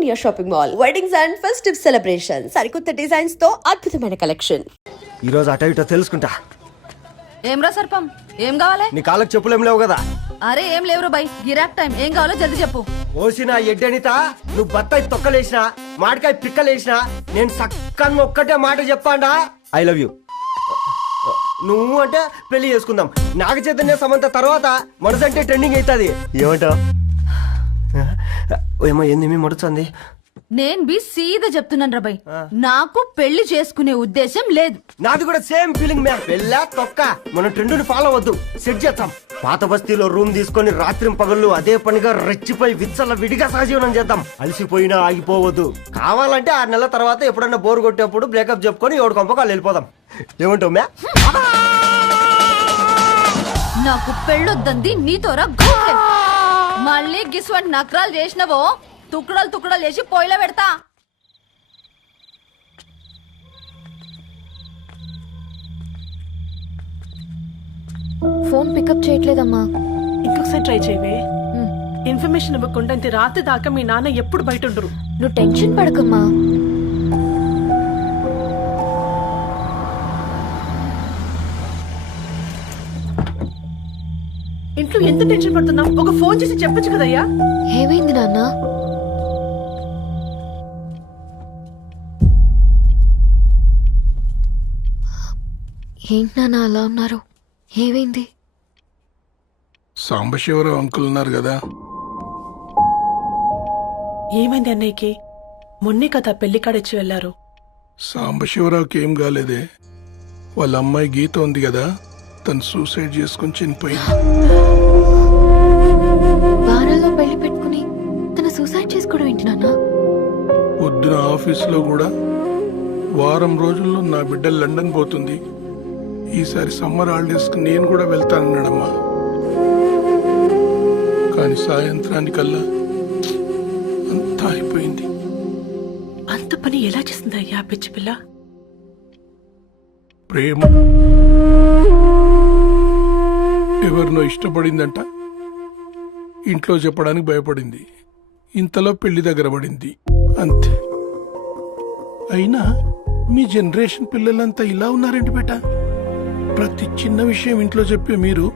Pioneer Shopping Mall. Weddings and festive celebrations. సరికొత్త designs తో అద్భుతమైన కలెక్షన్. ఈ రోజు అట ఇట తెలుసుకుంటా. ఏమ్రా సర్పం, ఏం కావాలి? నీ కాళ్ళకి చెప్పులేం లేవు కదా? అరే ఏం లేవురా బై, గిరాక్ టైం. ఏం కావాలో జల్ది చెప్పు. ఓసిన ఎడ్డనిత, నువ్వు బత్తాయి తొక్కలేసినా మాడికాయ పిక్కలేసినా నేను సక్కగా ఒక్కటే మాట చెప్పాండా, ఐ లవ్ యూ. నువ్వు అంటే పెళ్లి చేసుకుందాం. నాగ చైతన్య సమంత తర్వాత మనసంటే ట్రెండింగ్ అవుతుంది. ఏమంటావు? ఏమో ఏంది మడుతుంది? నేను బి సీదా చెప్తున్నాను రా బై, నాకు పెళ్లి చేసుకునే ఉద్దేశం లేదు. నాది కూడా సేమ్ ఫీలింగ్ మ్యామ్. పెళ్ళా తొక్క, మనం ట్రెండ్ని ఫాలో అవద్దు, సెట్ చేద్దాం. పాత బస్తీలో రూమ్ తీసుకొని రాత్రి పగళ్ళు అదే పనిగా రెచ్చిపోయి విచ్చల విడిగా సహజీవనం చేద్దాం. అలసిపోయినా ఆగిపోవద్దు. కావాలంటే 6 నెలల తర్వాత ఎప్పుడన్నా బోర్ కొట్టేప్పుడు బ్రేకప్ చెప్పుకొని ఎవడు కొంపకాలు వెళ్ళిపోదాం. ఏమంటావు మ్యా? నాకు పెళ్ళొద్దంది నీతోరా. మళ్ళీ గిస్వంటి నకరాలు చేసినవో తుక్కడలు తుక్కడలు చేసి పొయ్యిలో పెడతా. ఫోన్ పికప్ చేయట్లేదమ్మా. ఇంకొకసారి ట్రై చేయవే. ఇన్ఫర్మేషన్ ఇవ్వకుండా ఇంత రాత్రి దాకా మీ నాన్న ఎప్పుడు బయట ఉండరు. నువ్వు టెన్షన్ పడకమ్మా. ఇంట్లో ఎంత టెన్షన్ పడుతున్నావు? ఒక ఫోన్ చేసి చెప్పొచ్చు కదయ్యా. ఏమైంది నాన్న? ఏంటి నాన్న అలా ఉన్నారు? ఏమైంది? సాంబశివరావు అంకుల్ ఉన్నారు కదా. ఏమైంది అన్నయ్యకి? మొన్నే కదా పెళ్లి కాడిచ్చి వెళ్లారు. సాంబశివరావుకి ఏం కాలేదే. వాళ్ళ అమ్మాయి గీత ఉంది కదా, తను సూసైడ్ చేసుకుని చనిపోయింది. వారాల్లో పెళ్లి పెట్టుకుని తను సూసైడ్ చేసుకోవడం ఏంటి నాన్న? పొద్దున ఆఫీసులో కూడా వారం రోజుల్లో నా బిడ్డ లండన్ పోతుంది, ఈసారి సమ్మర్ హాలిడేస్కి నేను కూడా వెళ్తానన్నాడమ్మా. కానీ సాయంత్రానికల్లా అంతా అయిపోయింది. అంత పని ఎలా చేస్తుందయ్యా పిచ్చి పిల్ల? ప్రేమ ఎవరినో ఇష్టపడిందంట, ఇంట్లో చెప్పడానికి భయపడింది. ఇంతలో పెళ్లి దగ్గర పడింది, అంతే. అయినా మీ జనరేషన్ పిల్లలంతా ఇలా ఉన్నారండి బేట. ప్రతి చిన్న విషయం ఇంట్లో చెప్పే మీరు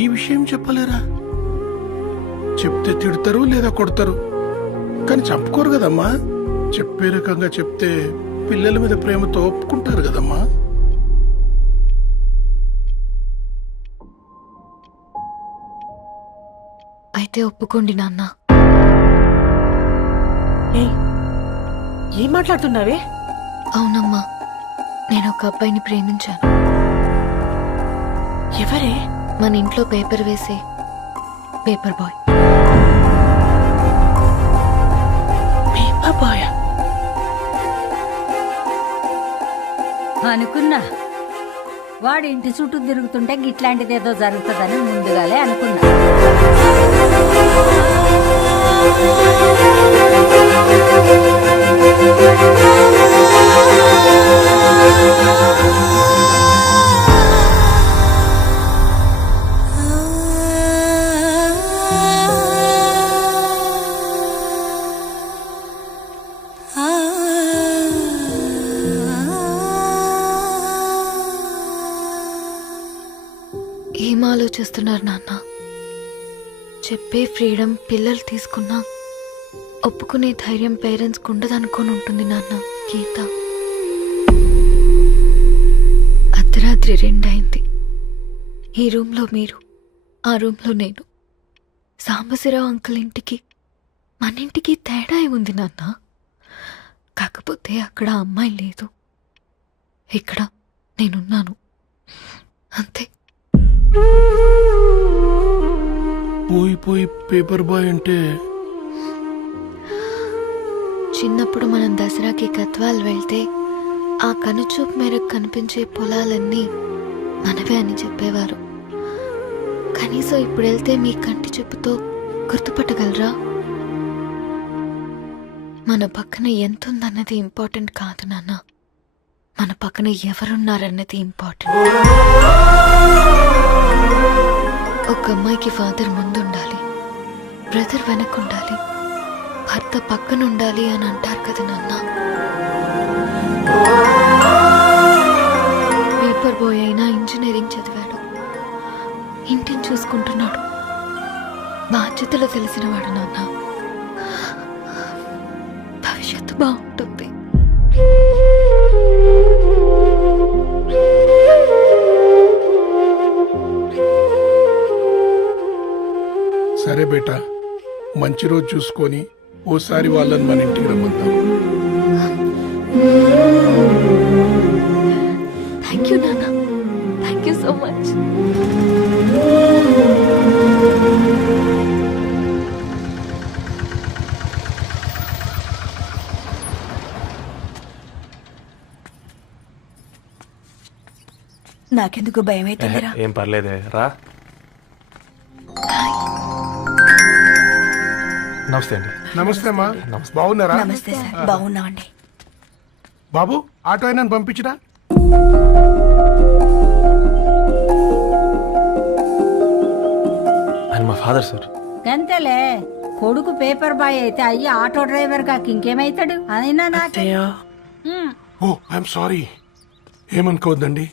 ఈ విషయం చెప్పలేరా? చెప్తే తిడతారు లేదా కొడతారు, కానీ చంపుకోరు కదమ్మా. చెప్పే రకంగా చెప్తే పిల్లల మీద ప్రేమతో ఒప్పుకుంటారు కదమ్మా. అయితే ఒప్పుకోండి నాన్న. ఏం మాట్లాడుతున్నావే? అవునమ్మా, నేను ఒక అబ్బాయిని ప్రేమించాను. ఎవరే? మన ఇంట్లో పేపర్ వేసే పేపర్ బాయ్. పేపర్ బాయ్ అనుకున్నా. వాడి ఇంటి చుట్టూ తిరుగుతుంటే గిట్లాంటిది ఏదో జరుగుతుందని ముందుగాలే అనుకున్నా. ఏం ఆలోచిస్తున్నారు నాన్న? చెప్పే ఫ్రీడమ్ పిల్లలు తీసుకున్నా ఒప్పుకునే ధైర్యం పేరెంట్స్కి ఉండదనుకొని ఉంటుంది నాన్న. గీత అర్ధరాత్రి 2 అయింది. ఈ రూమ్లో మీరు, ఆ రూమ్లో నేను. సాంబశివరావు అంకుల్ ఇంటికి మన ఇంటికి తేడా ఉంది నాన్న. కాకపోతే అక్కడ అమ్మాయి లేదు, ఇక్కడ నేనున్నాను, అంతే. పోయి పోయి పేపర్ బాయ్ అంటే చిన్నప్పుడు మనం దసరాకి గద్వాల్ వెళ్తే ఆ కనుచూపు మేరకు కనిపించే పొలాలన్నీ మనవే అని చెప్పేవారు. కనీసం ఇప్పుడు వెళ్తే మీ కంటి చూపుతో గుర్తుపట్టగలరా? మన పక్కన ఎంతుందన్నది ఇంపార్టెంట్ కాదు నాన్న, మన పక్కన ఎవరున్నారన్నది ఇంపార్టెంట్. ఒక అమ్మాయికి ఫాదర్ ముందుండాలి, బ్రదర్ వెనకుండాలి, భర్త పక్కన ఉండాలి అని అంటారు కదా నాన్న. పేపర్ బాయ్ అయినా ఇంజనీరింగ్ చదివాడు, ఇంటిని చూసుకుంటున్నాడు, బాధ్యతలు తెలిసినవాడు నాన్న. భవిష్యత్తు బాగుంటుంది. సరే బేటా, మంచి రోజు చూసుకొని ఓసారి వాళ్ళని మన ఇంటికి రమ్మందాం. థ్యాంక్ యూ నాన్న, థ్యాంక్ యూ సో మచ్. నాకెందుకు భయం అవుతుందిరా. ఏం పర్లేదే రా. నమస్తే అండి. నమస్తే అమ్మా, బాగున్నారా? నమస్తే సార్, బాగున్నామండి. బాబు, ఆటో అయినా పంపించరా? ఆయన మా ఫాదర్ సార్. గంతేలే, కొడుకు పేపర్ బాయ్ అయితే అయ్యి ఆటో డ్రైవర్ కాక ఇంకేమైతాడు? అయినా నాకు అత్తయ్య ఓ ఐఎమ్ సారీ, ఏమనుకోవద్దండి.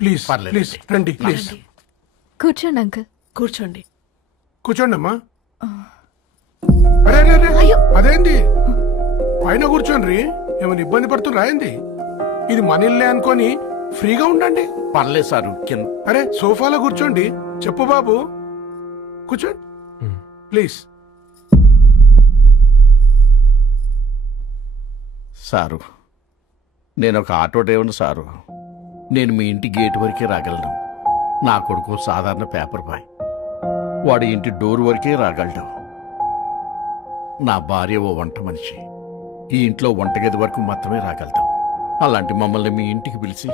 ప్లీజ్ ప్లీజ్ రండి, ప్లీజ్ కూర్చోండి అంకుల్. కూర్చోండి. కూర్చోండి అమ్మా. అరే అరే అరే, అదేంటి పైన కూర్చోండి, ఏమైనా ఇబ్బంది పడుతున్నా ఏంది? ఇది మన ఇల్లే అనుకొని ఫ్రీగా ఉండండి. పర్లేదు సారు, అరే సోఫాలో కూర్చోండి. చెప్పు బాబు, కూర్చోండి ప్లీజ్. సారు, నేను ఒక ఆటో డ్రైవర్ని సారు. నేను మీ ఇంటి గేట్ వరకే రాగలను. నా కొడుకు సాధారణ పేపర్ బాయ్, వాడి ఇంటి డోర్ వరకే రాగలడు. నా భార్య ఓ వంట మనిషి, ఈ ఇంట్లో వంటగది వరకు మాత్రమే రాగలుగుతాం. అలాంటి మమ్మల్ని మీ ఇంటికి పిలిచి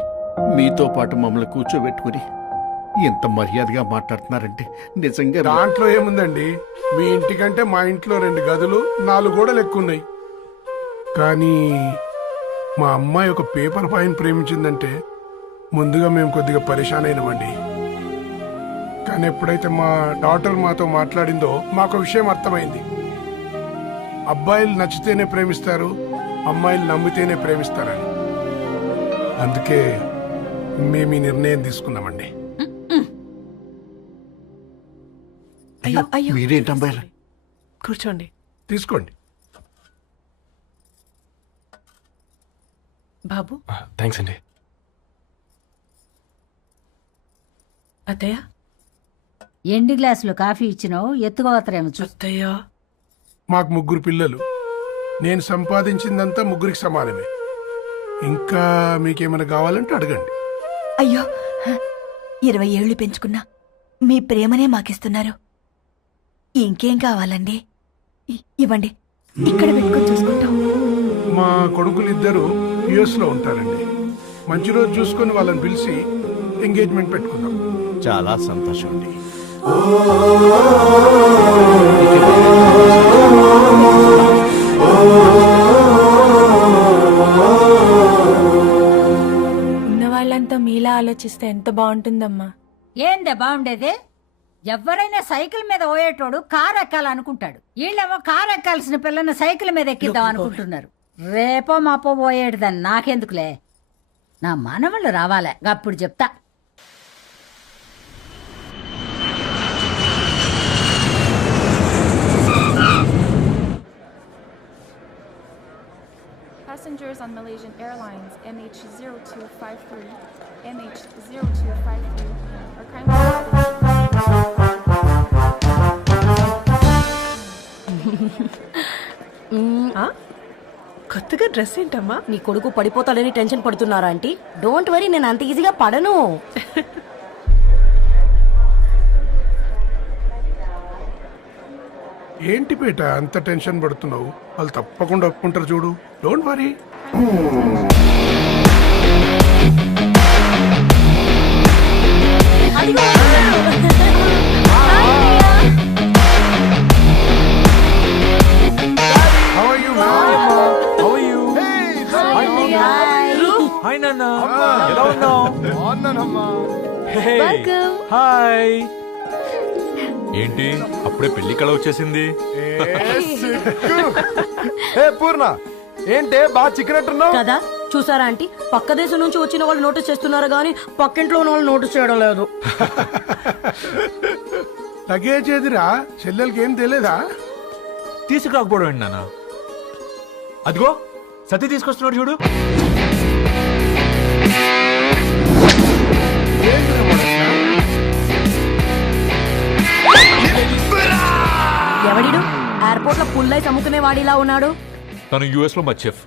మీతో పాటు మమ్మల్ని కూర్చోబెట్టుకుని ఎంత మర్యాదగా మాట్లాడుతున్నారంటే నిజంగా దాంట్లో ఏముందండి, మీ ఇంటికంటే మా ఇంట్లో 2 గదులు 4 గోడలు ఎక్కువ ఉన్నాయి. కానీ మా అమ్మాయి ఒక పేపర్ బాయ్ని ప్రేమించిందంటే ముందుగా మేము కొద్దిగా పరేషాన్ అయినామండి. కానీ ఎప్పుడైతే మా డాటర్ మాతో మాట్లాడిందో మాకు విషయం అర్థమైంది. అబ్బాయిలు నచ్చితేనే ప్రేమిస్తారు, అమ్మాయిలు నమ్మితేనే ప్రేమిస్తారని. అందుకే మేము ఈ నిర్ణయం తీసుకున్నామండి. అయ్యో మీరేంటి అమ్మాయిలు? కూర్చోండి. తీసుకోండి. బాబు. థ్యాంక్స్ అండి. అత్తయ్య. ఎండి గ్లాసులో కాఫీ ఇచ్చినావు, ఎత్తుకోవతరేమో చూ. అత్తయ్య. మాకు 3 పిల్లలు, నేను సంపాదించిందంతా 3కి సమానమే. ఇంకా మీకేమైనా కావాలంటే అడగండి. అయ్యో 20 ఏళ్లు పెంచుకున్నా మీ ప్రేమనే మాకిస్తున్నారు. ఇంకేం కావాలండి? ఇవ్వండి, ఇక్కడ పెట్టుకొని చూసుకుంటాం. మా కొడుకులిద్దరూ యుఎస్ లో ఉంటారండి. మంచి రోజు చూసుకొని వాళ్ళని పిలిచి ఎంగేజ్మెంట్ పెట్టుకుందాం. చాలా సంతోషం అండి. ఉన్న వాళ్ళంతా మీలా ఆలోచిస్తే ఎంత బాగుంటుందమ్మా. ఏందే బాగుండేది? ఎవరైనా సైకిల్ మీద పోయేటోడు కారు ఎక్కాలనుకుంటాడు. వీళ్ళేమో కారు ఎక్కాల్సిన పిల్లని సైకిల్ మీద ఎక్కిద్దాం అనుకుంటున్నారు. రేపో మాపో పోయేటిదని నాకెందుకులే, నా మనవాళ్ళు రావాలే, అప్పుడు చెప్తా. Passengers on Malaysian Airlines MH0253, MH0253 are kindly... కొత్తగా డ్రెస్ ఏంటమ్మా? నీ కొడుకు పడిపోతాడని టెన్షన్ పడుతున్నారా ఆంటీ? డోంట్ వరీ, నేను అంత ఈజీగా పడను. ఏంటి పేట అంత టెన్షన్ పడుతున్నావు? వాళ్ళు తప్పకుండా ఒప్పుకుంటారు చూడు. Don't worry. హాయ్ నాన్న, ఎలా ఉన్నావు? హాయ్. ఏంటి అప్పుడే పెళ్లి కళ వచ్చేసింది? పూర్ణ ఏంటే బాగా చిక్కినట్టున్నావు కదా చూసారా ఆంటీ, పక్క దేశం నుంచి వచ్చిన వాళ్ళు నోటీస్ చేస్తున్నారు కానీ పక్కింట్లో ఉన్న వాళ్ళు నోటీస్ చేయడం లేదు. లగేజ్ ఏదిరా? చెల్లెలకి ఏం తెలియదా? తీసుకురాకపోవడం ఏంటి నాన్న? అదిగో సతీ తీసుకొస్తున్నాడు చూడు. ఎవడిడు ఎయిర్పోర్ట్ లో పుల్లై అమ్ముకునే వాడిలా ఉన్నాడు? తను యుఎస్ లో మా చెఫ్.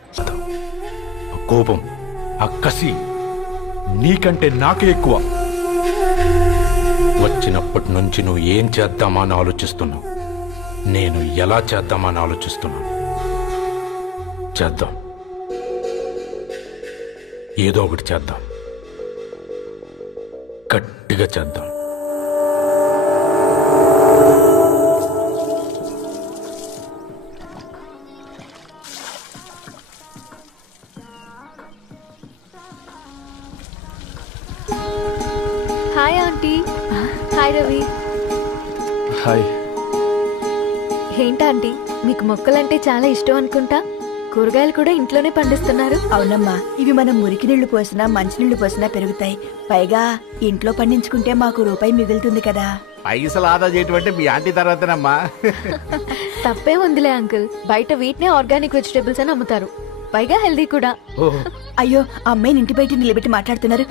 ఆ కోపం, ఆ కసి నీకంటే నాకే ఎక్కువ. వచ్చినప్పటి నుంచి నువ్వు ఏం చేద్దామా అని ఆలోచిస్తున్నావు, నేను ఎలా చేద్దామా అని ఆలోచిస్తున్నాను. చేద్దాం, ఏదో ఒకటి చేద్దాం, గట్టిగా చేద్దాం. Hi aunty. Hi Ravi. Hi. ఏంటంటీ మీకు మొక్కలంటే చాలా ఇష్టం అనుకుంటా. కూరగాయలు కూడా ఇంట్లోనే పండిస్తున్నారు. అవునమ్మా, ఇవి మనం మురికి నీళ్లు పోసినా మంచినీళ్లు పోసినా పెరుగుతాయి. పైగా ఇంట్లో పండించుకుంటే మాకు రూపాయి మిగులుతుంది కదా. పైసలు ఆదా చేయటం అంటే మీ ఆంటీ తర్వాతనమ్మా. తప్పే ఉందిలే అంకుల్, బయట వీటినే ఆర్గానిక్ వెజిటేబుల్స్ అని అమ్ముతారు, పైగా హెల్దీ కూడా. అయ్యో, ఆ అమ్మాయిని ఇంటి బయట నిలబెట్టి మాట్లాడుతున్నారు.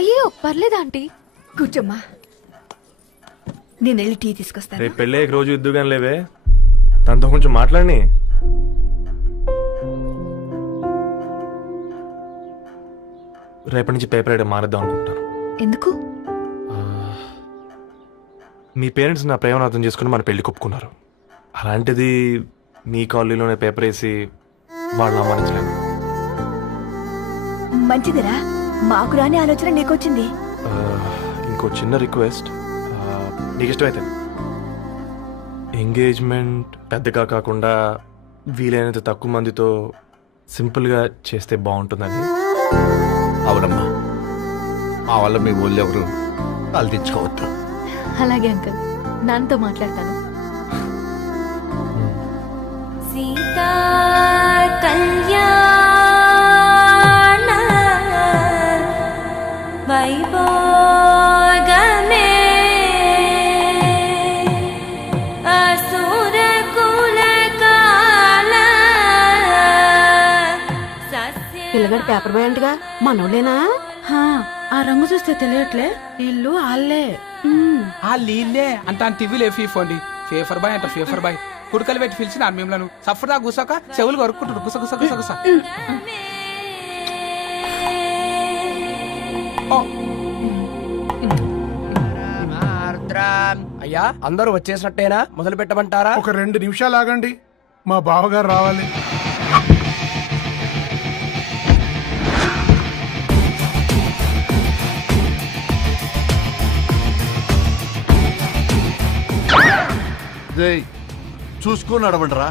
అయ్యో పర్లేదు ఆంటీ, కూర్చోమ్మా, నేను వెళ్ళి టీ తీసుకొస్తాను. రేపు పెళ్ళే రోజు ఇద్దుగాని లేవే, తనతో కొంచెం మాట్లాడి. రేపటి నుంచి పేపర్ రైటర్ మానేద్దాం అనుకుంటాను. ఎందుకు? మీ పేరెంట్స్ నా ప్రేమను అర్థం చేసుకుని మన పెళ్లి కొప్పుకున్నారు. అలాంటిది మీ కాలనీలోనే పేపర్ వేసి వాళ్ళని అవమానించలేను. మంచిదిరా, మాకు రాని ఆలోచన నీకొచ్చింది. ఇంకో చిన్న రిక్వెస్ట్, నీకు ఇష్టమైతే ఎంగేజ్మెంట్ పెద్దగా కాకుండా వీలైనంత తక్కువ మందితో సింపుల్గా చేస్తే బాగుంటుందని. అవునమ్మా, మా వల్ల మీ ఊళ్ళో ఎవరు వాళ్ళు తెచ్చుకోవద్దు. అలాగే అంకుల్, నాన్నతో మాట్లాడతాను. సీతా కళ్యాణ వైభోగమే అసుర కులకాల. పిల్లగాడు పేపర్ బాయ్ అంటగా మనోళ్ళేనా? ఆ రంగు చూస్తే తెలియట్లే, ఇల్లు ఆళ్ళే. నీళ్ళే అంత టీవీలో ఫీఫోండి. ఫేఫర్ బాయ్ అంట, ఫేఫర్ బాయ్ కుడుకలు పెట్టి పిలిచిన మిమ్మల్ని సఫర్దా గుసక చెవులు కొరుక్కుంటారు. గుస గుస గుస గుస. అయ్యా అందరూ వచ్చేసినట్టేనా? మొదలు పెట్టమంటారా? ఒక 2 నిమిషాలు ఆగండి, మా బావగారు రావాలి. చూసుకొని నడవండిరా,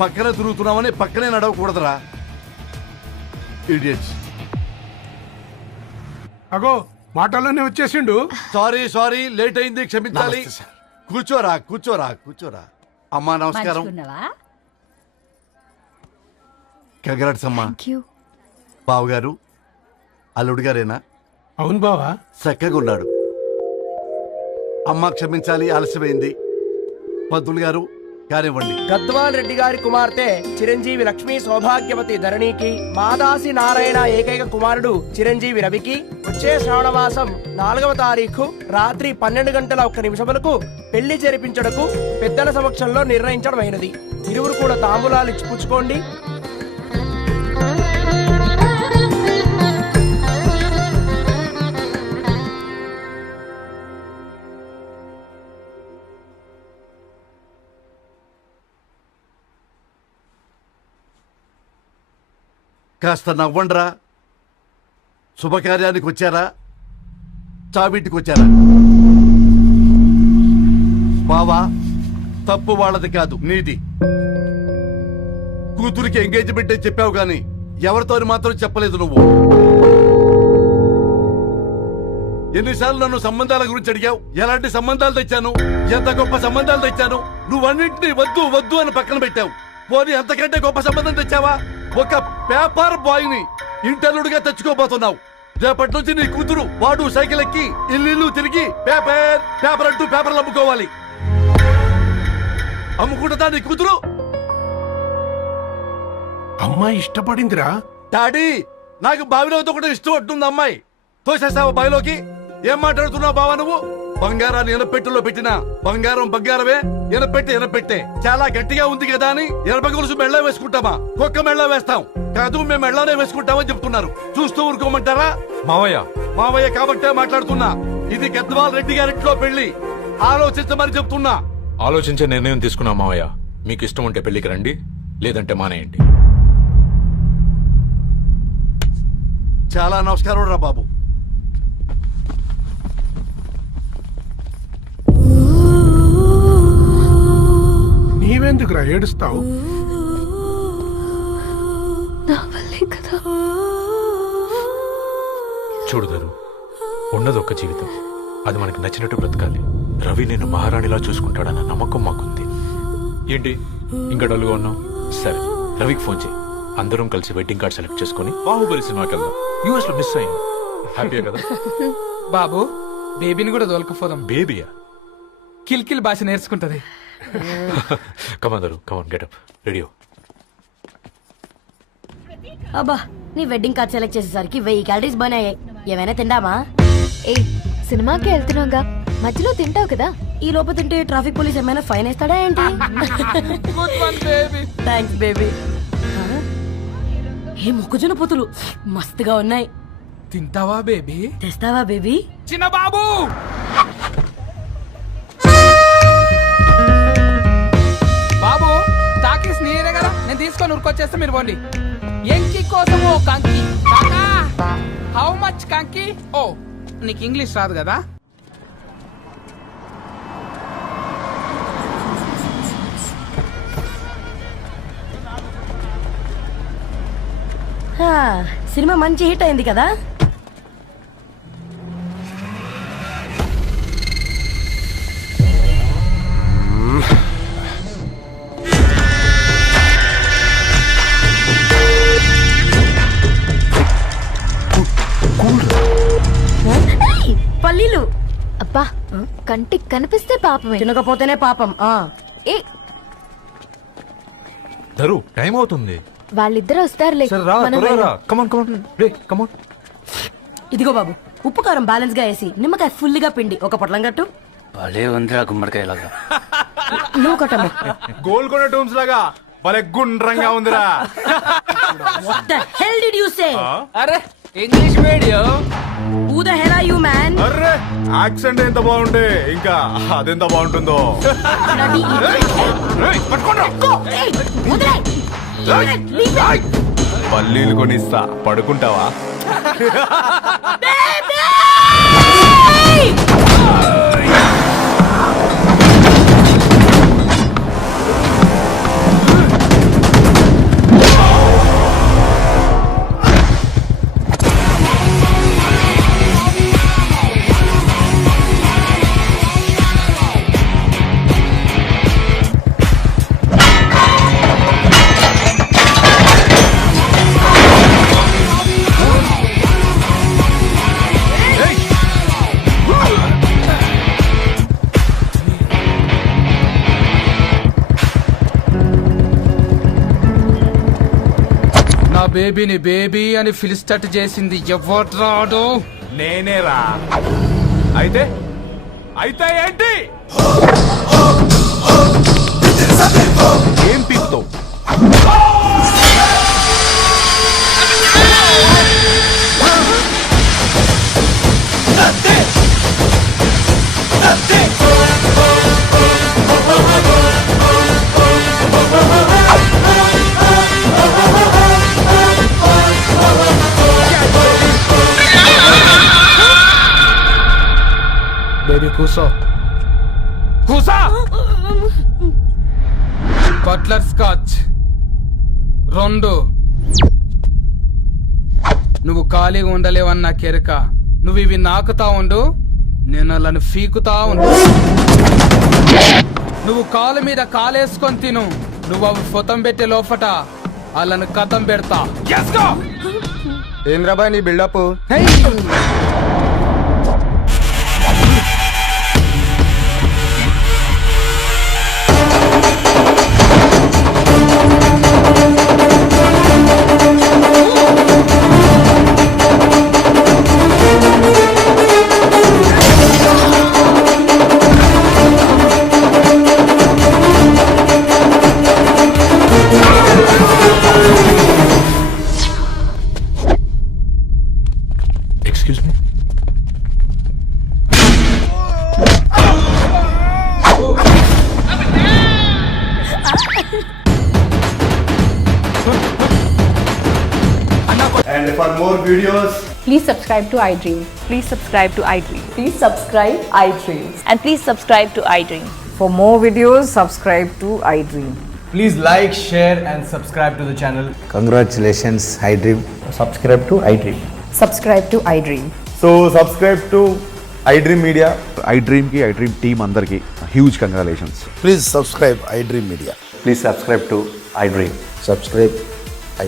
పక్కన తిరుగుతున్నామని పక్కనే నడవకూడదురా. ఇడియట్స్. అగో మాటల్లోనే వచ్చేసిండు. సారీ లేట్ అయింది, క్షమించాలి. కూర్చోరా కూర్చోరా కూర్చోరా. అమ్మా నమస్కారం. కంగ్రాట్స్ అమ్మా. బావగారు అల్లుడు గారేనా? అవును బావా. చక్కగా ఉన్నాడు. అమ్మ క్షమించాలి, ఆలస్యమైంది. పంతులు గారు కానివ్వండి. గద్వాల్ రెడ్డి గారి కుమార్తె చిరంజీవి లక్ష్మీ సౌభాగ్యవతి ధరణికి, మాదాసి నారాయణ ఏకైక కుమారుడు చిరంజీవి రవికి వచ్చే శ్రావణ మాసం 4వ తారీఖు రాత్రి 12:01 పెళ్లి జరిపించడకు పెద్దల సమక్షంలో నిర్ణయించడమైనది. ఇరువురు కూడా తాంబూలాలు ఇచ్చి పుచ్చుకోండి. కాస్త నవ్వండ్రా. శుభకార్యానికి వచ్చారా, చావింటికి వచ్చారా? బావా, తప్పు వాళ్ళది కాదు, నీది. కూతురికి ఎంగేజ్మెంట్ అని చెప్పావు గాని ఎవరితో మాత్రం చెప్పలేదు నువ్వు. ఎన్నిసార్లు నన్ను సంబంధాల గురించి అడిగావు? ఎలాంటి సంబంధాలు తెచ్చాను, ఎంత గొప్ప సంబంధాలు తెచ్చాను. నువ్వన్నింటినీ వద్దు వద్దు అని పక్కన పెట్టావు. పోనీ అంతకంటే గొప్ప సంబంధం తెచ్చావా? ఒక పేపర్ బాయ్ ని ఇంటర్లుడిగా తెచ్చుకోబోతున్నావు. రేపటి నుంచి నీ కూతురు వాడు సైకిల్ ఎక్కి ఇల్లు తిరిగి పేపర్ పేపర్ అంటూ పేపర్లు అమ్ముకోవాలి. అమ్ముకుంటుందా నీ కూతురు? అమ్మాయి ఇష్టపడిందిరా. డాడీ, నాకు బావిలో కూడా ఇష్టం ఉంటుంది. అమ్మాయి తోసేస్తావా బావిలోకి? ఏం మాట్లాడుతున్నావు బావా నువ్వు? బంగారాన్ని ఎనపెట్టులో పెట్టినా బంగారం బంగారమే, ఎనపెట్టే చాలా గట్టిగా ఉంది కదా అని ఎనప గొలుసు మెళ్ళ వేసుకుంటామా? కుక్క మెళ్ళ వేస్తాం కాదు, మేము మెళ్ళనే వేసుకుంటామని చెప్తున్నారు. చూస్తూ ఊరుకోమంటారా? మావయ్య కాబట్టే మాట్లాడుతున్నా. ఇది గద్వాల్ రెడ్డి గారింట్లో పెళ్లి. ఆలోచించమని చెప్తున్నా. ఆలోచించే నిర్ణయం తీసుకున్నా మావయ్య. మీకు ఇష్టం ఉంటే పెళ్లికి రండి, లేదంటే మానేయండి. చాలా నమస్కారం రా బాబు. నీవెందుకురా ఏడుస్తావు? నా వల్లే కదా. చూడుదరు, ఉన్నది ఒక్క జీవితం, అది మనకి నచ్చినట్టు బ్రతకాలి. రవి నేను మహారాణిలా చూసుకుంటాడన్న నమ్మకం మాకుంది. ఏంటి ఇంకా డల్గా ఉన్నావు? సరే, రవికి ఫోన్ చేయి. అందరం కలిసి వెడ్డింగ్ కార్డ్ సెలెక్ట్ చేసుకుని బాహుబలి సినిమాకి వెళ్దాం. యూఎస్ లో మిస్ అయ్యింది. హ్యాపీయా కదా బాబు? బేబీని కూడా దొరకపోదాం. బేబీయా? కిల్ భాష నేర్చుకుంటది. కమాందరు, కమాన్ గెటప్ రెడీ. అబ్బా, నీ వెడ్డింగ్ కార్డ్ సెలెక్ట్ చేసేసరికి 1000 క్యాలరీస్ బర్న్ అయ్యాయి. ఏమైనా తిందామా? ఏ సినిమాకి వెళ్తున్నాగా, మధ్యలో తింటావు కదా. ఈ లోపు తింటే ట్రాఫిక్ పోలీస్ ఏమైనా ఫైన్ వేస్తాడా ఏంటి? Thanks baby. ఏ మొక్కజొన్న పొతులు మస్తుగా ఉన్నాయి. తింటావా బేబీ? తెస్తావా బేబీ? చిన్న బాబు, బాబు టాకీస్ నీరే కదా, నేను తీసుకొని ఉరికొచ్చేస్తే మీరు పోండి. ఎంకి కోసం ఓ కంకి. కాకా, హౌ మచ్ కంకి? ఓ, నీకు ఇంగ్లీష్ రాదు కదా. సినిమా మంచి హిట్ అయింది కదా. పల్లీలు. అబ్బా, కంటికి కనిపిస్తే పాపమే, తినకపోతేనే పాపం. ఏ ధరు, టైం అవుతుంది. వాళ్ళిద్దరు వస్తారులే. ఇదిగో బాబు, ఉప్పు కారం బ్యాలెన్స్ గా వేసి నిమ్మకాయ ఫుల్ గా పిండి ఒక పొట్లం కట్టు. భలే ఉందిరా గుమ్మడికాయలాగా. నువ్వు కొట్టమ్మ. గోల్కొండ టూమ్స్ లాగా భలే గుండ్రంగా ఉందిరా. What the hell did you say? అరే English medium. Who the hell are you, man? Array, accent ఎంత బాగుంటే ఇంకా అదెంత బాగుంటుందో. పల్లీలు కొనిస్తా, పడుకుంటావా? బేబీని బేబీ అని ఫిలిస్టట్ చేసింది ఎవడ్రాడు? నేనేరా. అయితే అయితే ఏంటి? ఏం పీకుతావు? బేబీ కూసో, కూసా. Buttler scotch 2. నువ్వు ఖాళీగా ఉండలేవన్న కెరక, నువ్వు ఇవి నాకుతా ఉండు, నేను అలాని ఫీకుతా ఉండు. నువ్వు కాలు మీద కాలేసుకొని తిను, నువ్వు అవి ఫొతం పెట్టే లోపట వాళ్ళని కథం పెడతా. ఏంద్రాబాయ్ నీ buildup? Excuse me. And for more videos, Please subscribe to iDream. Please subscribe to iDream. Please subscribe iDream. And please subscribe to iDream. For more videos, subscribe to iDream. Please like, share and subscribe to the channel. congratulations, iDream. Subscribe to iDream. Subscribe to iDream. So, subscribe to iDream Media. iDream ki iDream team andarki huge congratulations. Please subscribe iDream Media. Please subscribe to iDream. Subscribe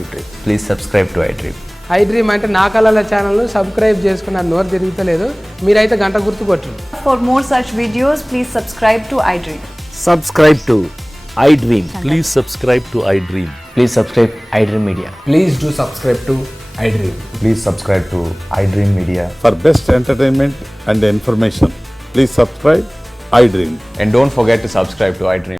iDream. Please subscribe to iDream. iDream అంటే నా కళల channel subscribe చేసుకున్న నోరు తిరుగుతలేదు, మీరైతే గంట గుర్తు కొట్టు. For more such videos, please subscribe to iDream. Subscribe to iDream. Please subscribe to iDream. Please subscribe iDream Media. Please do subscribe to iDream. Please subscribe to iDream Media. For best entertainment and information, please subscribe iDream. And don't forget to subscribe to iDream.